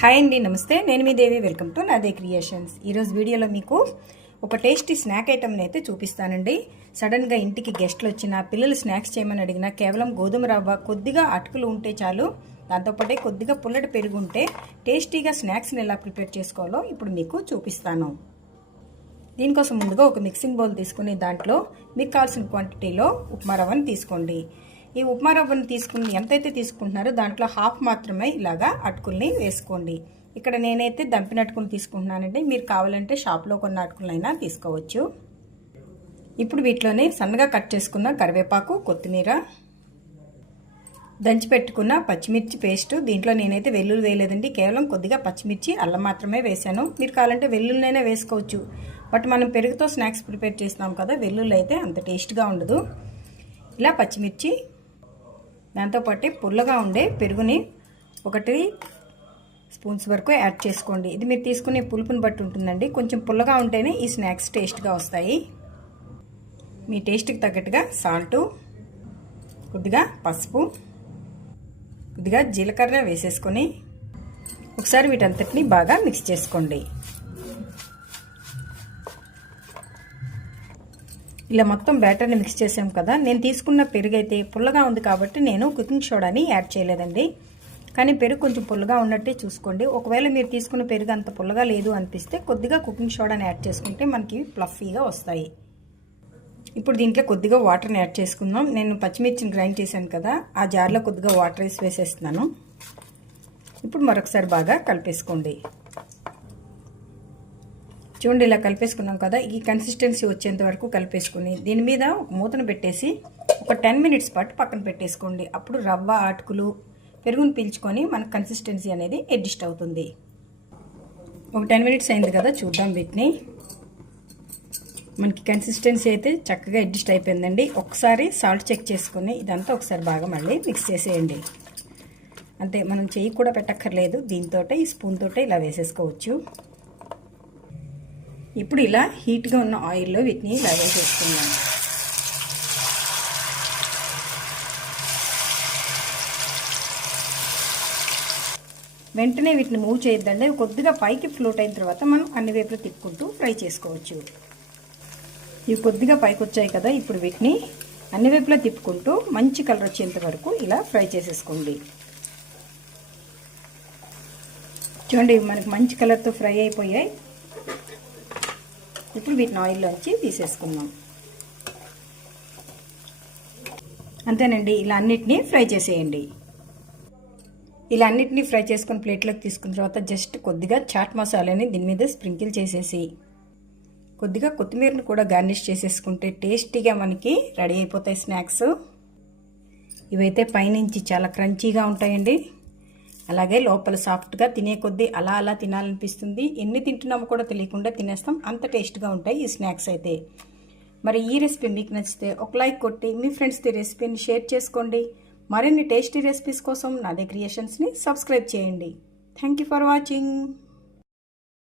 Hi అండి, నమస్తే. నేను మీ దేవి. వెల్కమ్ టు నాదే క్రియేషన్స్. ఈరోజు వీడియోలో మీకు ఒక టేస్టీ స్నాక్ ఐటమ్ని అయితే చూపిస్తానండి. సడన్గా ఇంటికి గెస్ట్లు వచ్చినా, పిల్లలు స్నాక్స్ చేయమని అడిగినా కేవలం గోధుమ రవ్వ, కొద్దిగా అటుకులు ఉంటే చాలు. దాంతోపాటే కొద్దిగా పుల్లటి పెరుగు ఉంటే టేస్టీగా స్నాక్స్ని ఎలా ప్రిపేర్ చేసుకోవాలో ఇప్పుడు మీకు చూపిస్తాను. దీనికోసం ముందుగా ఒక మిక్సింగ్ బౌల్ తీసుకుని దాంట్లో మీకు కావాల్సిన క్వాంటిటీలో ఉప్మా రవ్వని తీసుకోండి. ఈ ఉప్మా రవ్వను తీసుకుని ఎంతైతే తీసుకుంటున్నారో దాంట్లో హాఫ్ మాత్రమే ఇలాగా అటుకుల్ని వేసుకోండి. ఇక్కడ నేనైతే దంపిన అటుకులు తీసుకుంటున్నానండి. మీరు కావాలంటే షాప్లో కొన్న అటుకులైనా తీసుకోవచ్చు. ఇప్పుడు వీటిలోనే సన్నగా కట్ చేసుకున్న కరివేపాకు, కొత్తిమీర, దంచి పెట్టుకున్న పచ్చిమిర్చి పేస్ట్. దీంట్లో నేనైతే వెల్లుల్లి వేయలేదండి, కేవలం కొద్దిగా పచ్చిమిర్చి, అల్లం మాత్రమే వేసాను. మీరు కావాలంటే వెల్లుల్లినైనా వేసుకోవచ్చు. బట్ మనం పెరుగుతో స్నాక్స్ ప్రిపేర్ చేస్తున్నాం కదా, వెల్లుల్లి అయితే అంత టేస్ట్గా ఉండదు. ఇలా పచ్చిమిర్చి, దాంతోపాటు పుల్లగా ఉండే పెరుగుని 1 స్పూన్స్ వరకు యాడ్ చేసుకోండి. ఇది మీరు తీసుకునే పులుపుని బట్టి ఉంటుందండి. కొంచెం పుల్లగా ఉంటేనే ఈ స్నాక్స్ టేస్ట్గా వస్తాయి. మీ టేస్ట్కి తగ్గట్టుగా సాల్టు, కొద్దిగా పసుపు, కొద్దిగా జీలకర్ర వేసేసుకొని ఒకసారి వీటంతటిని బాగా మిక్స్ చేసుకోండి. ఇలా మొత్తం బ్యాటర్ని మిక్స్ చేసాం కదా. నేను తీసుకున్న పెరుగు అయితే పుల్లగా ఉంది కాబట్టి నేను కుకింగ్ సోడాని యాడ్ చేయలేదండి. కానీ పెరుగు కొంచెం పుల్లగా ఉన్నట్టే చూసుకోండి. ఒకవేళ మీరు తీసుకున్న పెరుగు అంత పుల్లగా లేదు అనిపిస్తే కొద్దిగా కుకింగ్ సోడాని యాడ్ చేసుకుంటే మనకి ఫ్లఫీగా వస్తాయి. ఇప్పుడు దీంట్లో కొద్దిగా వాటర్ని యాడ్ చేసుకుందాం. నేను పచ్చిమిర్చిని గ్రైండ్ చేశాను కదా, ఆ జార్లో కొద్దిగా వాటర్ వేసేస్తున్నాను. ఇప్పుడు మరొకసారి బాగా కలిపేసుకోండి. చూడండి, ఇలా కలిపేసుకున్నాం కదా. ఈ కన్సిస్టెన్సీ వచ్చేంత వరకు కలిపేసుకుని దీని మీద ఒక మూతను పెట్టేసి ఒక 10 మినిట్స్ పాటు పక్కన పెట్టేసుకోండి. అప్పుడు రవ్వ, అటుకులు, పెరుగును పీల్చుకొని మనకు కన్సిస్టెన్సీ అనేది అడ్జస్ట్ అవుతుంది. ఒక 10 మినిట్స్ అయింది కదా, చూద్దాం వీటిని. మనకి కన్సిస్టెన్సీ అయితే చక్కగా అడ్జస్ట్ అయిపోయిందండి. ఒకసారి సాల్ట్ చెక్ చేసుకుని ఇదంతా ఒకసారి బాగా మళ్ళీ మిక్స్ చేసేయండి. అంతే, మనం చెయ్యి కూడా పెట్టక్కర్లేదు. దీంతో ఈ స్పూన్ తోటే ఇలా వేసేసుకోవచ్చు. ఇప్పుడు ఇలా హీట్గా ఉన్న ఆయిల్లో వీటిని ఇలా వేసేసుకుందాం. వెంటనే వీటిని మూవ్ చేయొద్దండి. కొద్దిగా పైకి ఫ్లోట్ అయిన తర్వాత మనం అన్ని వైపులు తిప్పుకుంటూ ఫ్రై చేసుకోవచ్చు. ఇవి కొద్దిగా పైకి వచ్చాయి కదా, ఇప్పుడు వీటిని అన్ని వైపులా తిప్పుకుంటూ మంచి కలర్ వచ్చేంత వరకు ఇలా ఫ్రై చేసేసుకోండి. చూడండి, మనకి మంచి కలర్తో ఫ్రై అయిపోయాయి. ఇప్పుడు వీటిని ఆయిల్లోంచి తీసేసుకుందాం. అంతేనండి, ఇలా అన్నిటినీ ఫ్రై చేసేయండి. ఇలా అన్నిటినీ ఫ్రై చేసుకుని ప్లేట్లోకి తీసుకున్న తర్వాత జస్ట్ కొద్దిగా చాట్ మసాలాని దీని మీద స్ప్రింకిల్ చేసేసి కొద్దిగా కొత్తిమీరని కూడా గార్నిష్ చేసేసుకుంటే టేస్టీగా మనకి రెడీ అయిపోతాయి స్నాక్స్. ఇవైతే పైనుంచి చాలా క్రంచీగా ఉంటాయండి. అలాగే లోపల సాఫ్ట్గా, తినే కొద్దీ అలా అలా తినాలనిపిస్తుంది. ఎన్ని తింటున్నామో కూడా తెలియకుండా తినేస్తాం, అంత టేస్ట్గా ఉంటాయి ఈ స్నాక్స్ అయితే. మరి ఈ రెసిపీ మీకు నచ్చితే ఒక లైక్ కొట్టి మీ ఫ్రెండ్స్తో రెసిపీని షేర్ చేసుకోండి. మరిన్ని టేస్టీ రెసిపీస్ కోసం నాదే క్రియేషన్స్ని సబ్స్క్రైబ్ చేయండి. Thank you for watching.